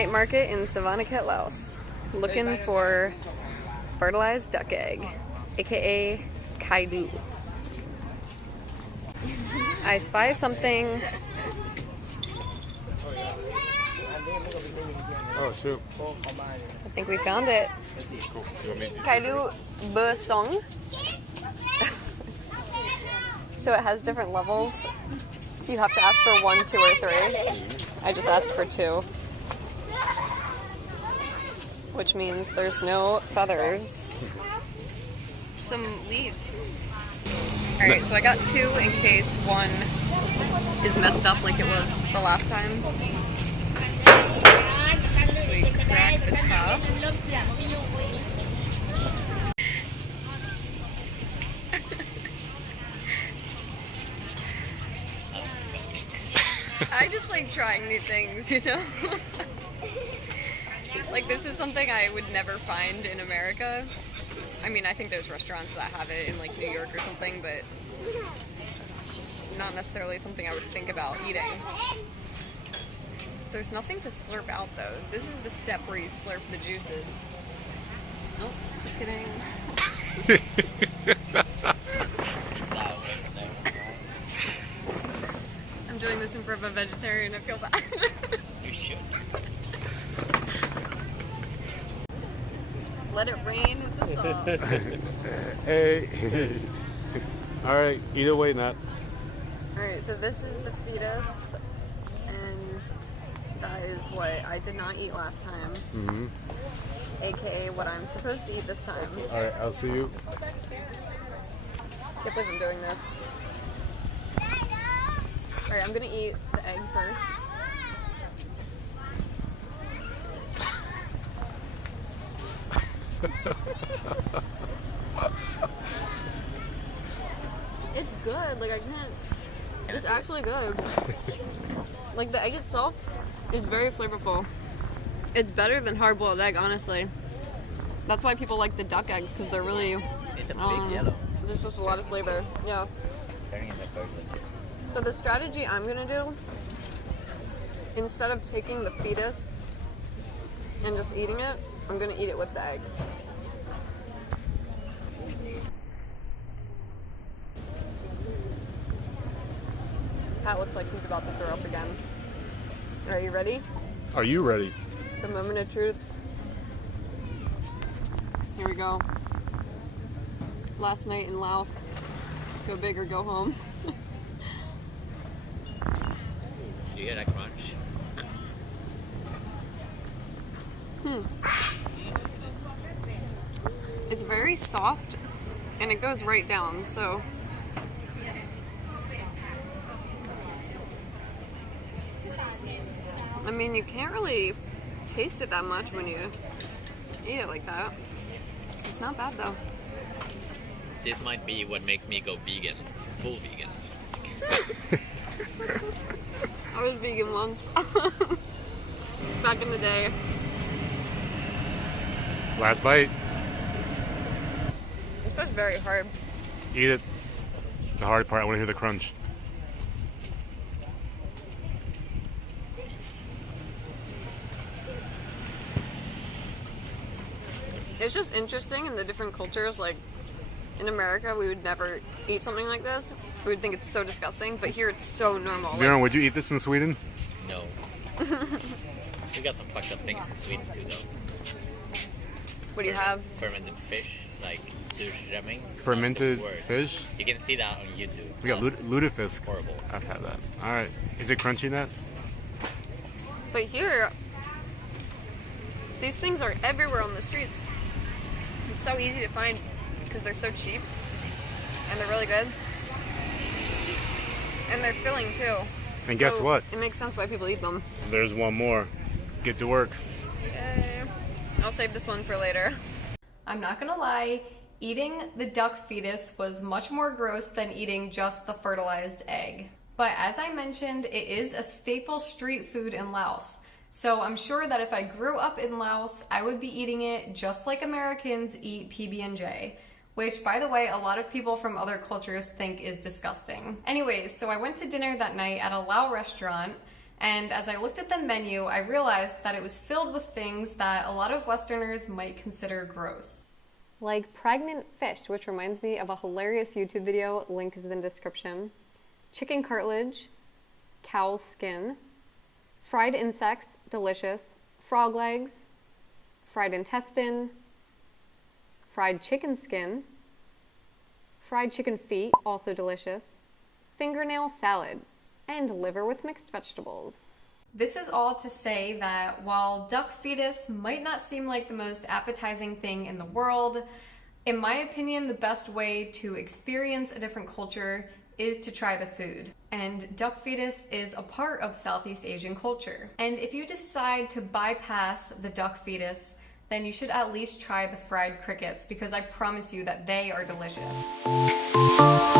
night market in Savannakhet, Laos, looking for fertilized duck egg, aka kaidu. I spy something. Oh, shoot. I think we found it. Cool. You want me? Kaidu Besong. So it has different levels. You have to ask for 1, 2, or 3. I just asked for 2. Which means there's no feathers. Some leaves. Alright, so I got 2 in case 1 is messed up like it was the last time. So we crack the top. I just like trying new things, you know? Like, this is something I would never find in America. I mean, I think there's restaurants that have it in like New York or something, but not necessarily something I would think about eating. There's nothing to slurp out though. This is the step where you slurp the juices. Nope, just kidding. I'm doing this in front of a vegetarian, I feel bad. You should. Let it rain with the salt. Hey. Alright, either way, not. Alright, so this is the fetus, and that is what I did not eat last time. Mm-hmm. AKA what I'm supposed to eat this time. Alright, I'll see you. Can't believe I'm doing this. Alright, I'm gonna eat the egg first. It's good, like I can't, it's actually good. Like the egg itself is very flavorful. It's better than hard-boiled egg, honestly. That's why people like the duck eggs, because they're really, It's a big yellow. there's just a lot of flavor, yeah. Turning into perfect. So the strategy I'm gonna do, instead of taking the fetus and just eating it, I'm gonna eat it with the egg. Pat looks like he's about to throw up again. Are you ready? Are you ready? The moment of truth. Here we go. Last night in Laos. Go big or go home. Did you hear that crunch? It's very soft and it goes right down, so I mean, you can't really taste it that much when you eat it like that. It's not bad though. This might be what makes me go vegan. Full vegan. I was vegan once. Back in the day. Last bite. This was very hard. Eat it. The hard part, I want to hear the crunch. It's just interesting in the different cultures. Like in America, we would never eat something like this. We would think it's so disgusting, but here it's so normal. Bjorn, would you eat this in Sweden? No. We got some fucked up things in Sweden too, though. What do you have? Fermented fish, like surströmming. Fermented Worse. fish? You can see that on YouTube. We got lutefisk. Horrible. I've had that. Alright. Is it crunchy, Nat? But here, these things are everywhere on the streets. It's so easy to find because they're so cheap and they're really good. And they're filling too. And guess So what? It makes sense why people eat them. There's one more. Get to work. I'll save this one for later. I'm not gonna lie, eating the duck fetus was much more gross than eating just the fertilized egg. But as I mentioned, it is a staple street food in Laos. So I'm sure that if I grew up in Laos, I would be eating it just like Americans eat PB&J. Which, by the way, a lot of people from other cultures think is disgusting. Anyways, so I went to dinner that night at a Lao restaurant, And as I looked at the menu, I realized that it was filled with things that a lot of Westerners might consider gross. Like pregnant fish, which reminds me of a hilarious YouTube video, link is in the description. Chicken cartilage, cow's skin, fried insects, delicious, frog legs, fried intestine, fried chicken skin, fried chicken feet, also delicious, fingernail salad, and liver with mixed vegetables. This is all to say that while duck fetus might not seem like the most appetizing thing in the world, in my opinion, the best way to experience a different culture is to try the food. And duck fetus is a part of Southeast Asian culture. And if you decide to bypass the duck fetus, then you should at least try the fried crickets, because I promise you that they are delicious.